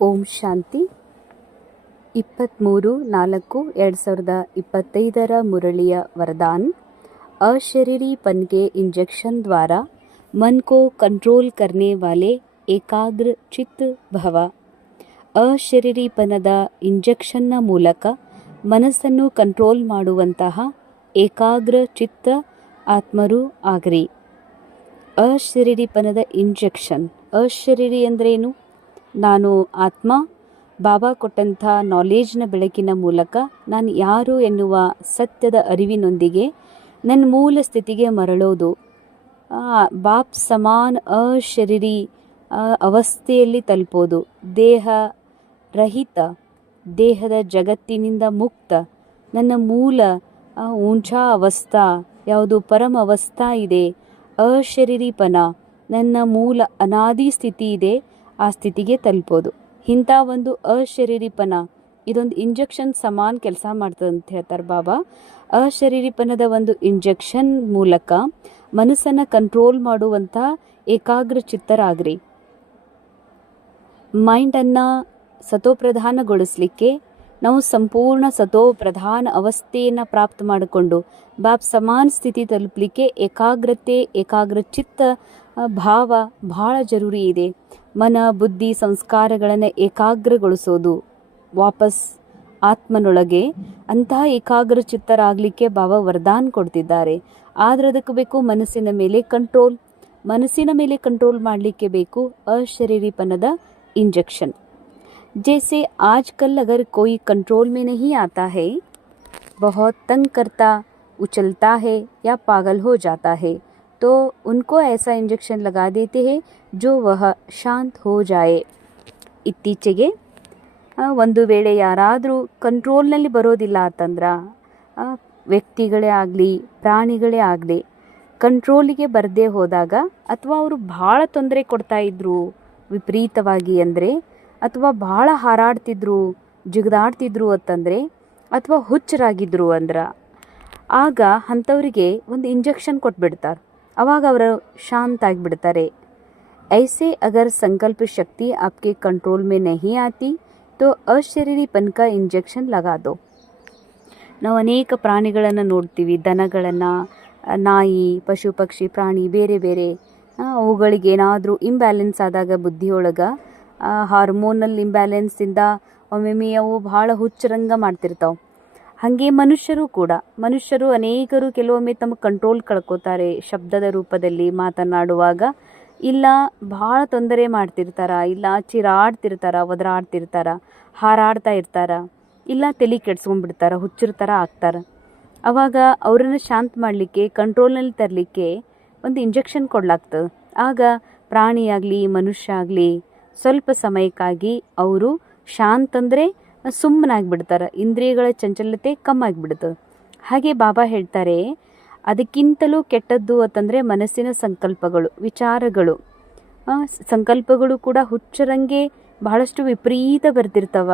ಓಂ ಶಾಂತಿ 23/4/2025 मुरलिया वरदान। अशरीरीपन के इंजेक्शन द्वारा मन को कंट्रोल करने वाले ಏಕಾಗ್ರ ಚಿತ್ತ ಭವ। ಅಶರೀರೀಪನದ ಇಂಜೆಕ್ಷನ್ನ ಮೂಲಕ ಮನಸ್ಸನ್ನು ಕಂಟ್ರೋಲ್ ಮಾಡುವಂತಹ ಏಕಾಗ್ರ ಚಿತ್ತ ಆತ್ಮರು ಆಗ್ರಿ। ಅಶರೀರೀಪನದ ಇಂಜೆಕ್ಷನ್, ಅಶರೀರಿ ಅಂದ್ರೇನು? ನಾನು ಆತ್ಮ, ಬಾಬಾ ಕೊಟ್ಟಂಥ ನಾಲೇಜ್ನ ಬೆಳಕಿನ ಮೂಲಕ ನಾನು ಯಾರು ಎನ್ನುವ ಸತ್ಯದ ಅರಿವಿನೊಂದಿಗೆ ನನ್ನ ಮೂಲ ಸ್ಥಿತಿಗೆ ಮರಳೋದು, ಬಾಪ್ ಸಮಾನ ಅಶರೀರಿ ಅವಸ್ಥೆಯಲ್ಲಿ ತಲುಪೋದು, ದೇಹ ರಹಿತ, ದೇಹದ ಜಗತ್ತಿನಿಂದ ಮುಕ್ತ, ನನ್ನ ಮೂಲ ಊಂಚಾ ಅವಸ್ಥಾ ಯಾವುದು ಪರಮ ಅವಸ್ಥಾ ಇದೆ, ಅಶರೀರಿಪನ ನನ್ನ ಮೂಲ ಅನಾದಿ ಸ್ಥಿತಿ ಇದೆ, ಆ ಸ್ಥಿತಿಗೆ ತಲುಪೋದು। ಇಂಥ ಒಂದು ಅಶರೀರಿಪನ ಇದೊಂದು ಇಂಜೆಕ್ಷನ್ ಸಮಾನ ಕೆಲಸ ಮಾಡ್ತದೆ ಅಂತ ಹೇಳ್ತಾರೆ ಬಾಬಾ। ಅಶರೀರಿಪನದ ಒಂದು ಇಂಜೆಕ್ಷನ್ ಮೂಲಕ ಮನಸ್ಸನ್ನು ಕಂಟ್ರೋಲ್ ಮಾಡುವಂಥ ಏಕಾಗ್ರ ಚಿತ್ತರಾಗ್ರಿ। ಮೈಂಡನ್ನು ಸತೋಪ್ರಧಾನಗೊಳಿಸಲಿಕ್ಕೆ ನಾವು ಸಂಪೂರ್ಣ ಸತೋಪ್ರಧಾನ ಅವಸ್ಥೆಯನ್ನು ಪ್ರಾಪ್ತ ಮಾಡಿಕೊಂಡು ಬಾಪ್ ಸಮಾನ ಸ್ಥಿತಿ ತಲುಪಲಿಕ್ಕೆ ಏಕಾಗ್ರತೆ, ಏಕಾಗ್ರ ಚಿತ್ತ ಭಾವ ಬಹಳ ಜರೂರಿ ಇದೆ। ಮನ, ಬುದ್ಧಿ, ಸಂಸ್ಕಾರಗಳನ್ನು ಏಕಾಗ್ರಗೊಳಿಸೋದು ವಾಪಸ್ ಆತ್ಮನೊಳಗೆ, ಅಂತಹ ಏಕಾಗ್ರ ಚಿತ್ತರಾಗಲಿಕ್ಕೆ ಬಾಬಾ ವರದಾನ ಕೊಡ್ತಿದ್ದಾರೆ। ಆದರೆ ಅದಕ್ಕೆ ಬೇಕು ಮನಸ್ಸಿನ ಮೇಲೆ ಕಂಟ್ರೋಲ್। ಮನಸ್ಸಿನ ಮೇಲೆ ಕಂಟ್ರೋಲ್ ಮಾಡಲಿಕ್ಕೆ ಬೇಕು अशरीरीपनದ इंजेक्शन। जैसे आजकल अगर कोई कंट्रोल में नहीं आता है, बहुत तंग करता, उछलता है या पागल हो जाता है, तो उनको ऐसा इंजेक्शन लगा देते हैं जो वह शांत हो जाए। ಇತ್ತೀಚೆಗೆ ಒಂದು ವೇಳೆ ಯಾರಾದರೂ ಕಂಟ್ರೋಲ್ನಲ್ಲಿ ಬರೋದಿಲ್ಲ ಅಂತಂದ್ರೆ, ವ್ಯಕ್ತಿಗಳೇ ಆಗಲಿ ಪ್ರಾಣಿಗಳೇ ಆಗಲಿ ಕಂಟ್ರೋಲಿಗೆ ಬರದೇ ಹೋದಾಗ, ಅಥವಾ ಅವರು ಭಾಳ ತೊಂದರೆ ಕೊಡ್ತಾ ಇದ್ರು ವಿಪರೀತವಾಗಿ ಅಂದರೆ, ಅಥವಾ ಭಾಳ ಹಾರಾಡ್ತಿದ್ರು, ಜಿಗಿದಾಡ್ತಿದ್ರು ಅಂತಂದರೆ, ಅಥವಾ ಹುಚ್ಚರಾಗಿದ್ರು ಅಂದ್ರೆ, ಆಗ ಅಂಥವರಿಗೆ ಒಂದು ಇಂಜೆಕ್ಷನ್ ಕೊಟ್ಬಿಡ್ತಾರೆ, ಅವಾಗ ಅವರು ಶಾಂತ ಆಗಿಬಿಡ್ತಾರೆ। ऐसे अगर संकल्प शक्ति आपके कंट्रोल में नहीं आती तो अशरीरीपन का इंजेक्शन लगा दो। ನಾವು ಅನೇಕ ಪ್ರಾಣಿಗಳನ್ನು ನೋಡ್ತೀವಿ, ದನಗಳನ್ನು, ನಾಯಿ, ಪಶು ಪಕ್ಷಿ ಪ್ರಾಣಿ ಬೇರೆ ಬೇರೆ, ಅವುಗಳಿಗೆ ಏನಾದರೂ ಇಂಬ್ಯಾಲೆನ್ಸ್ ಆದಾಗ ಬುದ್ಧಿಯೊಳಗೆ ಹಾರ್ಮೋನಲ್ ಇಂಬ್ಯಾಲೆನ್ಸಿಂದ ಒಮ್ಮೊಮ್ಮೆ ಅವು ಭಾಳ ಹುಚ್ಚರಂಗ ಮಾಡ್ತಿರ್ತಾವೆ। ಹಾಗೆ ಮನುಷ್ಯರು ಅನೇಕರು ಕೆಲವೊಮ್ಮೆ ತಮ್ಮ ಕಂಟ್ರೋಲ್ ಕಳ್ಕೊತಾರೆ ಶಬ್ದದ ರೂಪದಲ್ಲಿ ಮಾತನಾಡುವಾಗ, ಇಲ್ಲ ಭಾಳ ತೊಂದರೆ ಮಾಡ್ತಿರ್ತಾರ, ಇಲ್ಲ ಚಿರಾಡ್ತಿರ್ತಾರ, ಒದರಾಡ್ತಿರ್ತಾರ, ಹಾರಾಡ್ತಾ ಇರ್ತಾರ, ಇಲ್ಲ ತಲೆ ಕೆಡ್ಸ್ಕೊಂಡ್ಬಿಡ್ತಾರ, ಹುಚ್ಚರ ಥರ ಆಗ್ತಾರೆ। ಆವಾಗ ಅವರನ್ನು ಶಾಂತ ಮಾಡಲಿಕ್ಕೆ, ಕಂಟ್ರೋಲ್ನಲ್ಲಿ ತರಲಿಕ್ಕೆ ಒಂದು ಇಂಜೆಕ್ಷನ್ ಕೊಡ್ಲಾಗ್ತದೆ। ಆಗ ಪ್ರಾಣಿಯಾಗಲಿ ಮನುಷ್ಯ ಆಗಲಿ ಸ್ವಲ್ಪ ಸಮಯಕ್ಕಾಗಿ ಅವರು ಶಾಂತ ಅಂದರೆ ಸುಮ್ಮನಾಗಿಬಿಡ್ತಾರೆ, ಇಂದ್ರಿಯಗಳ ಚಂಚಲತೆ ಕಮ್ಮಾಗಿಬಿಡ್ತದೆ। ಹಾಗೆ ಬಾಬಾ ಹೇಳ್ತಾರೆ, ಅದಕ್ಕಿಂತಲೂ ಕೆಟ್ಟದ್ದು ಅಂತಂದರೆ ಮನಸ್ಸಿನ ಸಂಕಲ್ಪಗಳು, ವಿಚಾರಗಳು, ಸಂಕಲ್ಪಗಳು ಕೂಡ ಹುಚ್ಚರಂಗೆ ಬಹಳಷ್ಟು ವಿಪರೀತ ಬರ್ತಿರ್ತವ,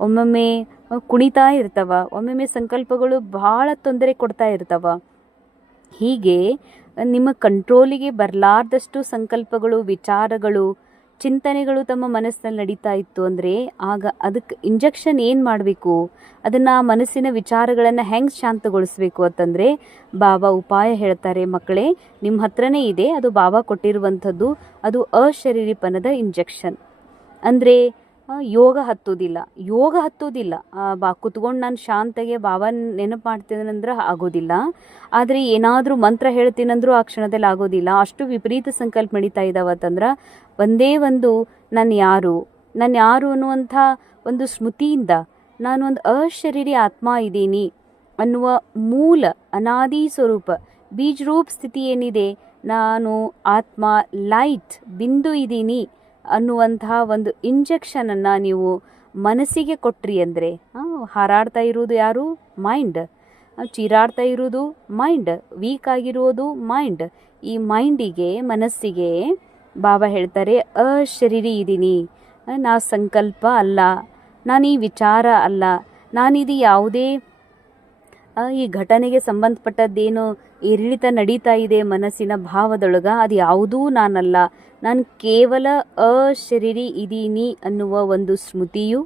ಒಮ್ಮೊಮ್ಮೆ ಕುಣಿತಾ ಇರ್ತವ, ಒಮ್ಮೊಮ್ಮೆ ಸಂಕಲ್ಪಗಳು ಭಾಳ ತೊಂದರೆ ಕೊಡ್ತಾ ಇರ್ತವ। ಹೀಗೆ ನಿಮ್ಮ ಕಂಟ್ರೋಲಿಗೆ ಬರಲಾರ್ದಷ್ಟು ಸಂಕಲ್ಪಗಳು, ವಿಚಾರಗಳು, ಚಿಂತನೆಗಳು ತಮ್ಮ ಮನಸ್ಸಿನಲ್ಲಿ ನಡೀತಾ ಇತ್ತು ಅಂದರೆ, ಆಗ ಅದಕ್ಕೆ ಇಂಜೆಕ್ಷನ್ ಏನು ಮಾಡಬೇಕು, ಅದನ್ನು ಮನಸ್ಸಿನ ವಿಚಾರಗಳನ್ನು ಹೆಂಗೆ ಶಾಂತಗೊಳಿಸಬೇಕು ಅಂತಂದರೆ ಬಾಬಾ ಉಪಾಯ ಹೇಳ್ತಾರೆ, ಮಕ್ಕಳೇ ನಿಮ್ಮ ಹತ್ರನೇ ಇದೆ, ಅದು ಬಾಬಾ ಕೊಟ್ಟಿರುವಂಥದ್ದು, ಅದು ಅಶರೀರಿಪನದ ಇಂಜೆಕ್ಷನ್। ಅಂದರೆ ಯೋಗ ಹತ್ತೋದಿಲ್ಲ ಕುತ್ಕೊಂಡು ನಾನು ಶಾಂತಗೆ ಬಾಬಾ ನೆನಪು ಮಾಡ್ತೀನಂದ್ರೆ ಆಗೋದಿಲ್ಲ, ಆದರೆ ಏನಾದರೂ ಮಂತ್ರ ಹೇಳ್ತೀನಂದ್ರೂ ಆ ಕ್ಷಣದಲ್ಲಿ ಆಗೋದಿಲ್ಲ, ಅಷ್ಟು ವಿಪರೀತ ಸಂಕಲ್ಪ ನಡೀತಾ ಇದ್ದಾವತ್ತಂದ್ರೆ ಒಂದೇ ಒಂದು ನಾನು ಯಾರು ಅನ್ನುವಂಥ ಒಂದು ಸ್ಮೃತಿಯಿಂದ ನಾನು ಒಂದು ಅಶರೀರಿ ಆತ್ಮ ಇದ್ದೀನಿ ಅನ್ನುವ ಮೂಲ ಅನಾದಿ ಸ್ವರೂಪ ಬೀಜರೂಪ ಸ್ಥಿತಿ ಏನಿದೆ, ನಾನು ಆತ್ಮ ಲೈಟ್ ಬಿಂದು ಇದ್ದೀನಿ ಅನ್ನುವಂತಹ ಒಂದು ಇಂಜೆಕ್ಷನನ್ನು ನೀವು ಮನಸ್ಸಿಗೆ ಕೊಟ್ರಿ ಅಂದರೆ, ಹಾರಾಡ್ತಾ ಇರೋದು ಯಾರು? ಮೈಂಡ್. ಚೀರಾಡ್ತಾ ಇರೋದು ಮೈಂಡ್, ವೀಕ್ ಆಗಿರೋದು ಮೈಂಡ್। ಈ ಮೈಂಡಿಗೆ, ಮನಸ್ಸಿಗೆ ಬಾಬಾ ಹೇಳ್ತಾರೆ ಅಶರೀರಿ ಇದ್ದೀನಿ, ನಾ ಸಂಕಲ್ಪ ಅಲ್ಲ, ನಾನು ಈ ವಿಚಾರ ಅಲ್ಲ, ನಾನಿದು ಯಾವುದೇ ಈ ಘಟನೆಗೆ ಸಂಬಂಧಪಟ್ಟದ್ದೇನು ಏರಿಳಿತ ನಡೀತಾ ಇದೆ ಮನಸ್ಸಿನ ಭಾವದೊಳಗ, ಅದು ಯಾವುದೂ ನಾನಲ್ಲ, ನಾನು ಕೇವಲ ಅಶರೀರಿ ಇದೀನಿ ಅನ್ನುವ ಒಂದು ಸ್ಮೃತಿಯು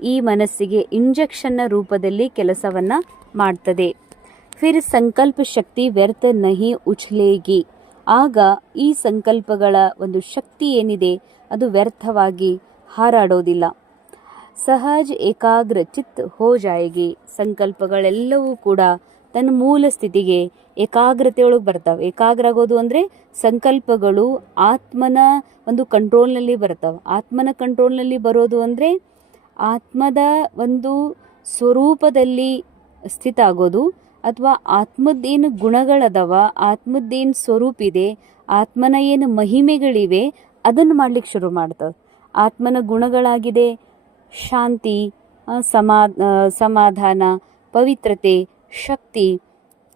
ಈ ಮನಸ್ಸಿಗೆ ಇಂಜೆಕ್ಷನ್ನ ರೂಪದಲ್ಲಿ ಕೆಲಸವನ್ನು ಮಾಡ್ತದೆ. ಫಿರ್ ಸಂಕಲ್ಪ ಶಕ್ತಿ ವ್ಯರ್ಥ ನಹಿ ಉಚ್ಲೇಗಿ. ಆಗ ಈ ಸಂಕಲ್ಪಗಳ ಒಂದು ಶಕ್ತಿ ಏನಿದೆ ಅದು ವ್ಯರ್ಥವಾಗಿ ಹಾರಾಡೋದಿಲ್ಲ. ಸಹಜ ಏಕಾಗ್ರ ಚಿತ್ ಹೋ ಜಾಯೇಗಿ. ಸಂಕಲ್ಪಗಳೆಲ್ಲವೂ ಕೂಡ ತನ್ನ ಮೂಲ ಸ್ಥಿತಿಗೆ ಏಕಾಗ್ರತೆಯೊಳಗೆ ಬರ್ತಾವೆ. ಏಕಾಗ್ರ ಆಗೋದು ಅಂದರೆ ಸಂಕಲ್ಪಗಳು ಆತ್ಮನ ಒಂದು ಕಂಟ್ರೋಲ್ನಲ್ಲಿ ಬರ್ತಾವೆ. ಆತ್ಮನ ಕಂಟ್ರೋಲ್ನಲ್ಲಿ ಬರೋದು ಅಂದರೆ ಆತ್ಮದ ಒಂದು ಸ್ವರೂಪದಲ್ಲಿ ಸ್ಥಿತ ಆಗೋದು, ಅಥವಾ ಆತ್ಮದ್ದೇನು ಗುಣಗಳದವ, ಆತ್ಮದ್ದೇನು ಸ್ವರೂಪ ಇದೆ, ಆತ್ಮನ ಏನು ಮಹಿಮೆಗಳಿವೆ ಅದನ್ನು ಮಾಡ್ಲಿಕ್ಕೆ ಶುರು ಮಾಡ್ತದೆ. ಆತ್ಮನ ಗುಣಗಳಾಗಿದೆ ಶಾಂತಿ, ಸಮಾಧಾನ, ಪವಿತ್ರತೆ, ಶಕ್ತಿ.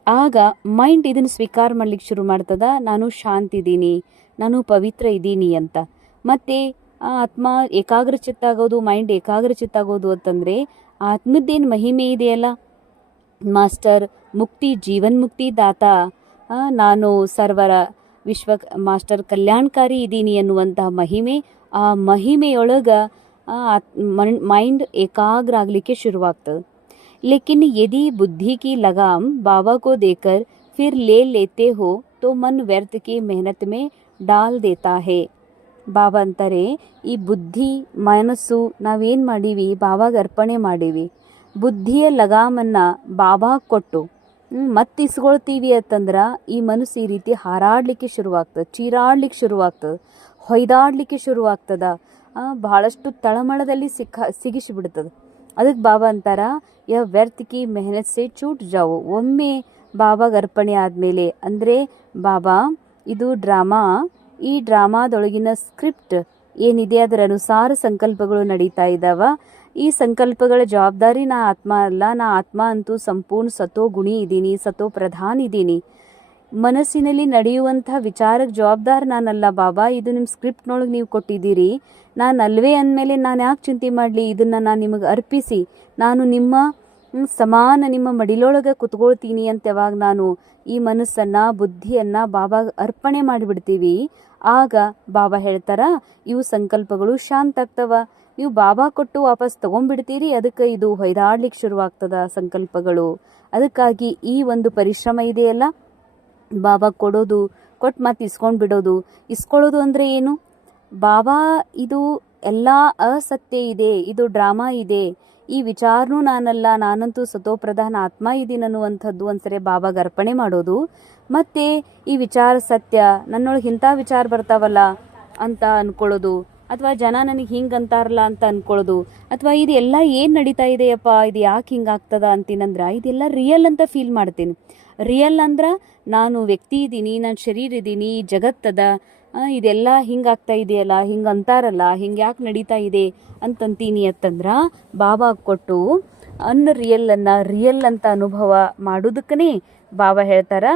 ಆಗ ಮೈಂಡ್ ಇದನ್ನು ಸ್ವೀಕಾರ ಮಾಡ್ಲಿಕ್ಕೆ ಶುರು ಮಾಡ್ತದ, ನಾನು ಶಾಂತಿ ಇದ್ದೀನಿ, ನಾನು ಪವಿತ್ರ ಇದ್ದೀನಿ ಅಂತ. ಮತ್ತು ಆತ್ಮ ಏಕಾಗ್ರಚಿತ್ತ ಆಗೋದು, ಮೈಂಡ್ ಏಕಾಗ್ರಚಿತ್ತ ಆಗೋದು ಅಂತಂದರೆ ಆತ್ಮದ್ದೇನು ಮಹಿಮೆ ಇದೆಯಲ್ಲ, ಮಾಸ್ಟರ್ ಮುಕ್ತಿ ಜೀವನ್ ಮುಕ್ತಿ ದಾತ, ನಾನು ಸರ್ವರ ಮಾಸ್ಟರ್ ಕಲ್ಯಾಣಕಾರಿ ಇದ್ದೀನಿ ಅನ್ನುವಂತಹ ಮಹಿಮೆ, ಆ ಮಹಿಮೆಯೊಳಗೆ ಮೈಂಡ್ ಏಕಾಗ್ರ ಆಗಲಿಕ್ಕೆ ಶುರುವಾಗ್ತದೆ. ಲೇಕಿನ್ ಯದಿ ಬುದ್ಧಿ ಕಿ ಲಗಾಮ್ ಬಾಬಾ ಕೋ ದೇಕರ್ ಫಿರ್ ले लेते हो तो मन व्यर्थ की मेहनत में डाल देता है. ಬಾಬಾ ಅಂತಾರೆ, ಈ ಬುದ್ಧಿ ಮನಸ್ಸು ನಾವೇನು ಮಾಡೀವಿ, ಬಾಬಾಗೆ ಅರ್ಪಣೆ ಮಾಡೀವಿ. ಬುದ್ಧಿಯ ಲಗಾಮನ್ನು ಬಾಬಾ ಕೊಟ್ಟು ಮತ್ತೆ ಇಸ್ಕೊಳ್ತೀವಿ ಅಂತಂದ್ರೆ ಈ ಮನಸ್ಸು ಈ ರೀತಿ ಹಾರಾಡಲಿಕ್ಕೆ ಶುರುವಾಗ್ತದೆ, ಚೀರಾಡ್ಲಿಕ್ಕೆ ಶುರುವಾಗ್ತದೆ, ಹೊಯ್ದಾಡ್ಲಿಕ್ಕೆ ಶುರುವಾಗ್ತದ, ಬಹಳಷ್ಟು ತಳಮಳದಲ್ಲಿ ಸಿಗಿಸಿಬಿಡ್ತದೆ. ಅದಕ್ಕೆ ಬಾಬಾ ಅಂತಾರ, ವ್ಯರ್ಥ ಕಿ ಮೆಹನತ್ ಸೆ ಚೂಟ್ ಜಾವು. ಒಮ್ಮೆ ಬಾಬಾಗೆ ಅರ್ಪಣೆ ಆದಮೇಲೆ ಅಂದರೆ ಬಾಬಾ ಇದು ಡ್ರಾಮಾ, ಈ ಡ್ರಾಮಾದೊಳಗಿನ ಸ್ಕ್ರಿಪ್ಟ್ ಏನಿದೆ ಅದರ ಅನುಸಾರ ಸಂಕಲ್ಪಗಳು ನಡೀತಾ ಇದ್ದಾವ. ಈ ಸಂಕಲ್ಪಗಳ ಜವಾಬ್ದಾರಿ ನಾ ಆತ್ಮ ಅಲ್ಲ, ನಾ ಆತ್ಮ ಅಂತೂ ಸಂಪೂರ್ಣ ಸತೋ ಗುಣಿ ಇದ್ದೀನಿ, ಸತೋ ಪ್ರಧಾನ್ ಇದ್ದೀನಿ. ಮನಸ್ಸಿನಲ್ಲಿ ನಡೆಯುವಂಥ ವಿಚಾರಕ್ಕೆ ಜವಾಬ್ದಾರ ನಾನಲ್ಲ ಬಾಬಾ, ಇದು ನಿಮ್ಮ ಸ್ಕ್ರಿಪ್ಟ್ನೊಳಗೆ ನೀವು ಕೊಟ್ಟಿದ್ದೀರಿ, ನಾನು ಅಲ್ವೇ ಅಂದಮೇಲೆ ನಾನು ಯಾಕೆ ಚಿಂತೆ ಮಾಡಲಿ, ಇದನ್ನು ನಾನು ನಿಮಗೆ ಅರ್ಪಿಸಿ ನಾನು ನಿಮ್ಮ ಸಮಾನ ನಿಮ್ಮ ಮಡಿಲೊಳಗೆ ಕುತ್ಕೊಳ್ತೀನಿ ಅಂತ ಯಾವಾಗ ನಾನು ಈ ಮನಸ್ಸನ್ನು ಬುದ್ಧಿಯನ್ನು ಬಾಬಾಗೆ ಅರ್ಪಣೆ ಮಾಡಿಬಿಡ್ತೀವಿ, ಆಗ ಬಾಬಾ ಹೇಳ್ತಾರ ಇವು ಸಂಕಲ್ಪಗಳು ಶಾಂತ ಆಗ್ತವ. ನೀವು ಬಾಬಾ ಕೊಟ್ಟು ವಾಪಸ್ ತೊಗೊಂಡ್ಬಿಡ್ತೀರಿ, ಅದಕ್ಕೆ ಇದು ಹೊಯ್ದಾಡ್ಲಿಕ್ಕೆ ಶುರುವಾಗ್ತದ ಸಂಕಲ್ಪಗಳು. ಅದಕ್ಕಾಗಿ ಈ ಒಂದು ಪರಿಶ್ರಮ ಇದೆಯಲ್ಲ, ಬಾಬಾ ಕೊಡೋದು, ಕೊಟ್ಟು ಮತ್ತೆ ಇಸ್ಕೊಂಡು ಬಿಡೋದು. ಇಸ್ಕೊಳ್ಳೋದು ಅಂದರೆ ಏನು? ಬಾಬಾ ಇದು ಎಲ್ಲ ಅಸತ್ಯ ಇದೆ, ಇದು ಡ್ರಾಮಾ ಇದೆ, ಈ ವಿಚಾರನೂ ನಾನಲ್ಲ, ನಾನಂತೂ ಸತೋಪ್ರಧಾನ ಆತ್ಮ ಇದ್ದೀನಿ ಅನ್ನುವಂಥದ್ದು ಒಂದ್ಸರಿ ಬಾಬಾಗೆ ಅರ್ಪಣೆ ಮಾಡೋದು. ಮತ್ತು ಈ ವಿಚಾರ ಸತ್ಯ, ನನ್ನೊಳಗೆ ಇಂಥ ವಿಚಾರ ಬರ್ತಾವಲ್ಲ ಅಂತ ಅಂದ್ಕೊಳ್ಳೋದು, ಅಥವಾ ಜನ ನನಗೆ ಹಿಂಗೆ ಅಂತಾರಲ್ಲ ಅಂತ ಅಂದ್ಕೊಳ್ಳೋದು, ಅಥವಾ ಇದೆಲ್ಲ ಏನು ನಡೀತಾ ಇದೆಯಪ್ಪ, ಇದು ಯಾಕೆ ಹಿಂಗೆ ಆಗ್ತದ ಅಂತೀನಂದ್ರೆ ಇದೆಲ್ಲ ರಿಯಲ್ ಅಂತ ಫೀಲ್ ಮಾಡ್ತೀನಿ. ರಿಯಲ್ ಅಂದ್ರೆ ನಾನು ವ್ಯಕ್ತಿ ಇದ್ದೀನಿ, ನಾನು ಶರೀರ ಇದ್ದೀನಿ, ಜಗತ್ತದ, ಇದೆಲ್ಲ ಹಿಂಗಾಗ್ತಾ ಇದೆಯಲ್ಲ, ಹಿಂಗೆ ಅಂತಾರಲ್ಲ, ಹಿಂಗೆ ಯಾಕೆ ನಡೀತಾ ಇದೆ ಅಂತಂತೀನಿ ಅಂತಂದ್ರೆ ಬಾಬಾ ಕೊಟ್ಟು ರಿಯಲ್ಲನ್ನು ರಿಯಲ್ ಅಂತ ಅನುಭವ ಮಾಡೋದಕ್ಕೇ ಬಾಬಾ ಹೇಳ್ತಾರ,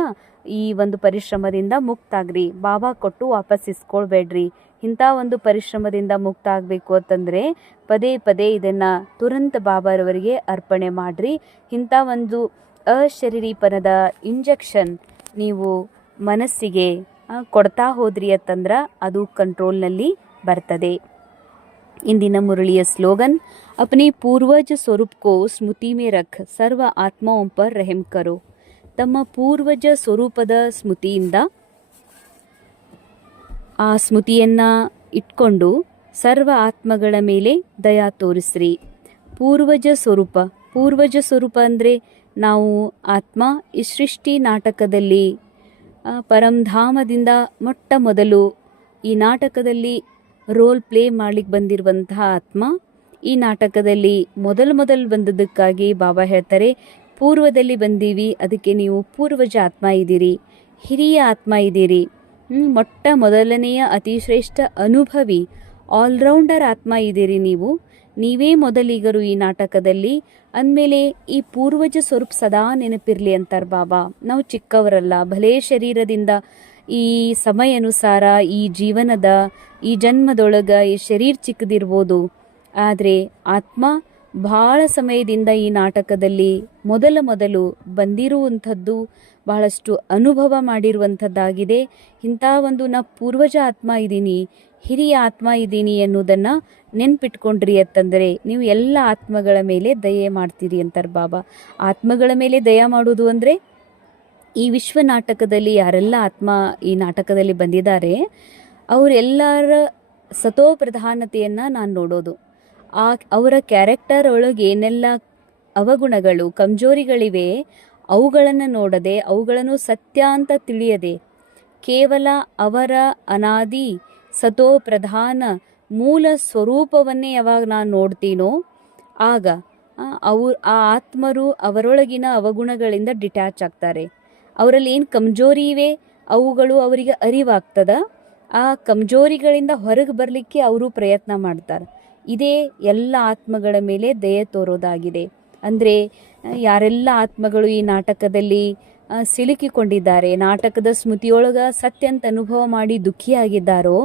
ಈ ಒಂದು ಪರಿಶ್ರಮದಿಂದ ಮುಕ್ತಾಗ್ರಿ, ಬಾಬಾ ಕೊಟ್ಟು ವಾಪಸ್ ಇಸ್ಕೊಳ್ಬೇಡ್ರಿ. ಇಂಥ ಒಂದು ಪರಿಶ್ರಮದಿಂದ ಮುಕ್ತ ಆಗಬೇಕು ಅಂತಂದರೆ ಪದೇ ಪದೇ ಇದನ್ನು ತುರಂತ ಬಾಬಾರವರಿಗೆ ಅರ್ಪಣೆ ಮಾಡಿರಿ. ಇಂಥ ಒಂದು ಅಶರೀರಿಪನದ ಇಂಜೆಕ್ಷನ್ ನೀವು ಮನಸ್ಸಿಗೆ ಕೊಡ್ತಾ ಹೋದ್ರಿ ಅಂತಂದ್ರೆ ಅದು ಕಂಟ್ರೋಲ್ನಲ್ಲಿ ಬರ್ತದೆ. ಇಂದಿನ ಮುರಳಿಯ ಸ್ಲೋಗನ್, ಅಪ್ನೆ ಪೂರ್ವಜ ಸ್ವರೂಪ್ ಕೋ ಸ್ಮೃತಿ ಮೇ ರಖ್, ಸರ್ವ ಆತ್ಮಾओं पर रहम करो. ತಮ್ಮ ಪೂರ್ವಜ ಸ್ವರೂಪದ ಸ್ಮೃತಿಯಿಂದ ಆ ಸ್ಮೃತಿಯನ್ನು ಇಟ್ಕೊಂಡು ಸರ್ವ ಆತ್ಮಗಳ ಮೇಲೆ ದಯಾ ತೋರಿಸ್ರಿ. ಪೂರ್ವಜ ಸ್ವರೂಪ ಅಂದರೆ ನಾವು ಆತ್ಮ ಈ ಸೃಷ್ಟಿ ನಾಟಕದಲ್ಲಿ ಪರಂಧಾಮದಿಂದ ಮೊಟ್ಟ ಮೊದಲು ಈ ನಾಟಕದಲ್ಲಿ ರೋಲ್ ಪ್ಲೇ ಮಾಡ್ಲಿಕ್ಕೆ ಬಂದಿರುವಂತಹ ಆತ್ಮ. ಈ ನಾಟಕದಲ್ಲಿ ಮೊದಲು ಬಂದದ್ದಕ್ಕಾಗಿ ಬಾಬಾ ಹೇಳ್ತಾರೆ, ಪೂರ್ವದಲ್ಲಿ ಬಂದೀವಿ, ಅದಕ್ಕೆ ನೀವು ಪೂರ್ವಜ ಆತ್ಮ ಇದ್ದೀರಿ, ಹಿರಿಯ ಆತ್ಮ ಇದ್ದೀರಿ, ಮೊಟ್ಟ ಮೊದಲನೆಯ ಅತಿಶ್ರೇಷ್ಠ ಅನುಭವಿ ಆಲ್ರೌಂಡರ್ ಆತ್ಮ ಇದ್ದೀರಿ. ನೀವೇ ಮೊದಲಿಗರು ಈ ನಾಟಕದಲ್ಲಿ ಅಂದಮೇಲೆ ಈ ಪೂರ್ವಜ ಸ್ವರೂಪ ಸದಾ ನೆನಪಿರಲಿ ಅಂತಾರೆ ಬಾಬಾ. ನಾವು ಚಿಕ್ಕವರಲ್ಲ, ಭಲೇ ಶರೀರದಿಂದ ಈ ಸಮಯ ಅನುಸಾರ ಈ ಜೀವನದ ಈ ಜನ್ಮದೊಳಗೆ ಈ ಶರೀರ ಚಿಕ್ಕದಿರ್ಬೋದು, ಆದರೆ ಆತ್ಮ ಬಹಳ ಸಮಯದಿಂದ ಈ ನಾಟಕದಲ್ಲಿ ಮೊದಲು ಬಂದಿರುವಂಥದ್ದು, ಬಹಳಷ್ಟು ಅನುಭವ ಮಾಡಿರುವಂಥದ್ದಾಗಿದೆ. ಇಂಥ ಒಂದು ನಾ ಪೂರ್ವಜ ಆತ್ಮ ಇದ್ದೀನಿ, ಹಿರಿಯ ಆತ್ಮ ಇದ್ದೀನಿ ಅನ್ನೋದನ್ನು ನೆನ್ಪಿಟ್ಕೊಂಡ್ರಿ ಅಂತಂದರೆ ನೀವು ಎಲ್ಲ ಆತ್ಮಗಳ ಮೇಲೆ ದಯೆ ಮಾಡ್ತೀರಿ ಅಂತಾರೆ ಬಾಬಾ. ಆತ್ಮಗಳ ಮೇಲೆ ದಯ ಮಾಡೋದು ಅಂದರೆ ಈ ವಿಶ್ವ ನಾಟಕದಲ್ಲಿ ಯಾರೆಲ್ಲ ಆತ್ಮ ಈ ನಾಟಕದಲ್ಲಿ ಬಂದಿದ್ದಾರೆ ಅವರೆಲ್ಲರ ಸತೋ ಪ್ರಧಾನತೆಯನ್ನು ನಾನು ನೋಡೋದು. ಅವರ ಕ್ಯಾರೆಕ್ಟರ್ ಒಳಗೆ ಏನೆಲ್ಲ ಅವಗುಣಗಳು ಕಮಜೋರಿಗಳಿವೆ ಅವುಗಳನ್ನು ನೋಡದೆ, ಅವುಗಳನ್ನು ಸತ್ಯ ಅಂತ ತಿಳಿಯದೆ, ಕೇವಲ ಅವರ ಅನಾದಿ ಸತೋ ಪ್ರಧಾನ ಮೂಲ ಸ್ವರೂಪವನ್ನೇ ಯಾವಾಗ ನಾನು ನೋಡ್ತೀನೋ ಆಗ ಆ ಆತ್ಮರು ಅವರೊಳಗಿನ ಅವಗುಣಗಳಿಂದ ಡಿಟ್ಯಾಚ್ ಆಗ್ತಾರೆ. ಅವರಲ್ಲಿ ಏನು ಕಮಜೋರಿ ಇವೆ ಅವುಗಳು ಅವರಿಗೆ ಅರಿವಾಗ್ತದ. ಆ ಕಮಜೋರಿಗಳಿಂದ ಹೊರಗೆ ಬರಲಿಕ್ಕೆ ಅವರು ಪ್ರಯತ್ನ ಮಾಡ್ತಾರೆ. ಇದೇ ಎಲ್ಲ ಆತ್ಮಗಳ ಮೇಲೆ ದಯೆ ತೋರೋದಾಗಿದೆ. ಅಂದರೆ ಯಾರೆಲ್ಲ ಆತ್ಮಗಳು ಈ ನಾಟಕದಲ್ಲಿ ಸಿಲುಕಿಕೊಂಡಿದ್ದಾರೆ, ನಾಟಕದ ಸ್ಮೃತಿಯೊಳಗೆ ಸತ್ಯ ಅಂತ ಅನುಭವ ಮಾಡಿ ದುಃಖಿಯಾಗಿದ್ದಾರೋ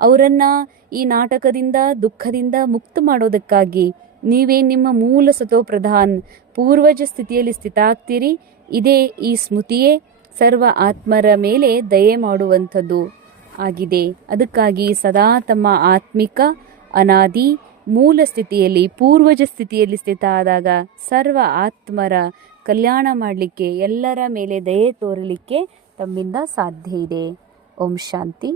ಅವರನ್ನು ಈ ನಾಟಕದಿಂದ ದುಃಖದಿಂದ ಮುಕ್ತ ಮಾಡೋದಕ್ಕಾಗಿ ನೀವೇ ನಿಮ್ಮ ಮೂಲ ಸತೋ ಪ್ರಧಾನ್ ಪೂರ್ವಜ ಸ್ಥಿತಿಯಲ್ಲಿ ಸ್ಥಿತ ಆಗ್ತೀರಿ. ಇದೇ ಈ ಸ್ಮೃತಿಯೇ ಸರ್ವ ಆತ್ಮರ ಮೇಲೆ ದಯೆ ಮಾಡುವಂಥದ್ದು ಆಗಿದೆ. ಅದಕ್ಕಾಗಿ ಸದಾ ತಮ್ಮ ಆತ್ಮಿಕ ಅನಾದಿ ಮೂಲ ಸ್ಥಿತಿಯಲ್ಲಿ ಪೂರ್ವಜ ಸ್ಥಿತಿಯಲ್ಲಿ ಸ್ಥಿತ ಆದಾಗ ಸರ್ವ ಆತ್ಮರ ಕಲ್ಯಾಣ ಮಾಡಲಿಕ್ಕೆ, ಎಲ್ಲರ ಮೇಲೆ ದಯೆ ತೋರಲಿಕ್ಕೆ ತಮ್ಮಿಂದ ಸಾಧ್ಯ ಇದೆ. ಓಂ ಶಾಂತಿ.